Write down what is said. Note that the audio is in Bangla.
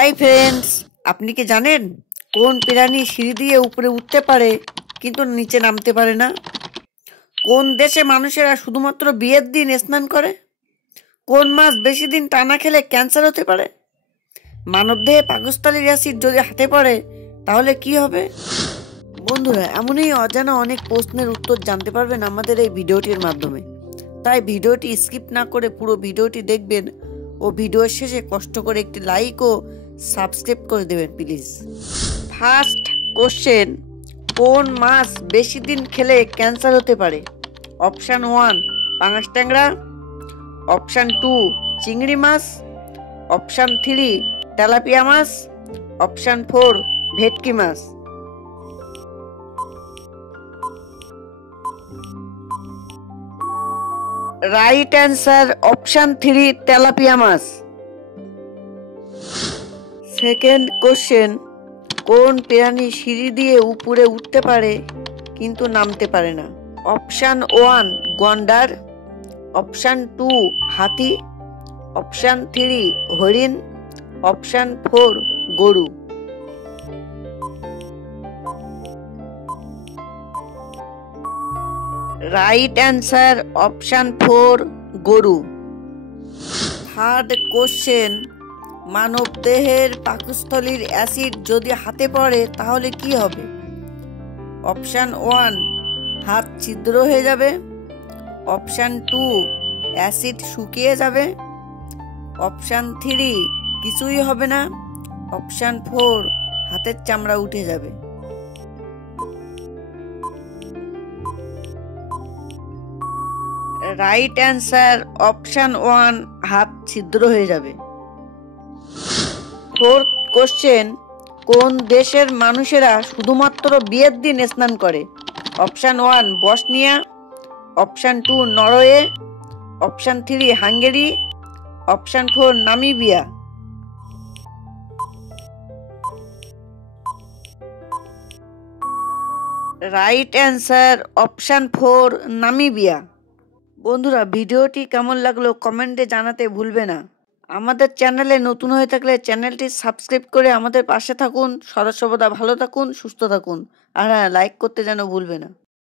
হাই ফ্রেন্ডস, আপনি কি জানেন কোন প্রাণী সিঁড়ি দিয়ে উপরে উঠতে পারে কিন্তু নিচে নামতে পারে না? কোন দেশে মানুষেরা শুধুমাত্র বিয়ের দিন স্নান করে? কোন মাছ বেশি দিন টানা খেলে ক্যান্সার হতে পারে? মানবদেহে পাকস্থলীর অ্যাসিড যদি হাতে পড়ে তাহলে কি হবে? বন্ধুরা, এমনই অজানা অনেক প্রশ্নের উত্তর জানতে পারবেন আমাদের এই ভিডিওটির মাধ্যমে। তাই ভিডিওটি স্কিপ না করে পুরো ভিডিওটি দেখবেন ও ভিডিওর শেষে কষ্ট করে একটি লাইক ও সাবস্ক্রাইব করে দেবেন প্লিজ। ফার্স্ট কোশ্চেন, কোন মাছ বেশি দিন খেলে ক্যান্সার হতে পারে? অপশান 1 পাঙাশ ট্যাংরা, অপশান 2 চিংড়ি মাছ, অপশান 3 তেলাপিয়া মাছ, অপশান 4 ভেটকি মাছ। রাইট অ্যান্সার অপশান 3 তেলাপিয়া মাছ। সেকেন্ড কোশ্চেন, কোন প্রাণী সিঁড়ি দিয়ে উপরে উঠতে পারে কিন্তু নামতে পারে না? অপশান 1 গন্ডার, অপশান 2 হাতি, অপশান 3 হরিণ, অপশান 4 গরু। রাইট অ্যান্সার অপশান 4 গরু। থার্ড কোশ্চেন, মানব দেহের পাকস্থলীর অ্যাসিড যদি হাতে পড়ে তাহলে কি হবে? অপশান 1 হাত ছিদ্র হয়ে যাবে, অপশান 2 অ্যাসিড শুকিয়ে যাবে, অপশান 3 কিছুই হবে না, অপশান 4 হাতের চামড়া উঠে যাবে। রাইট অ্যান্সার অপশান 1 হাত ছিদ্র হয়ে যাবে। ফোর্থ কোশ্চেন, কোন দেশের মানুষেরা শুধুমাত্র বিয়ের দিন স্নান করে? Option 1 Bosnia, option 2 Norway, option 3 Hungary, option 4 Namibia. Right answer option 4 Namibia. বন্ধুরা, ভিডিওটি কেমন লাগলো কমেন্টে জানাতে ভুলবে না। আমাদের চ্যানেলে নতুন হয়ে থাকলে চ্যানেলটি সাবস্ক্রাইব করে আমাদের পাশে থাকুন। সদা সর্বদা ভালো থাকুন, সুস্থ থাকুন, আর হ্যাঁ, লাইক করতে যেন ভুলবে না।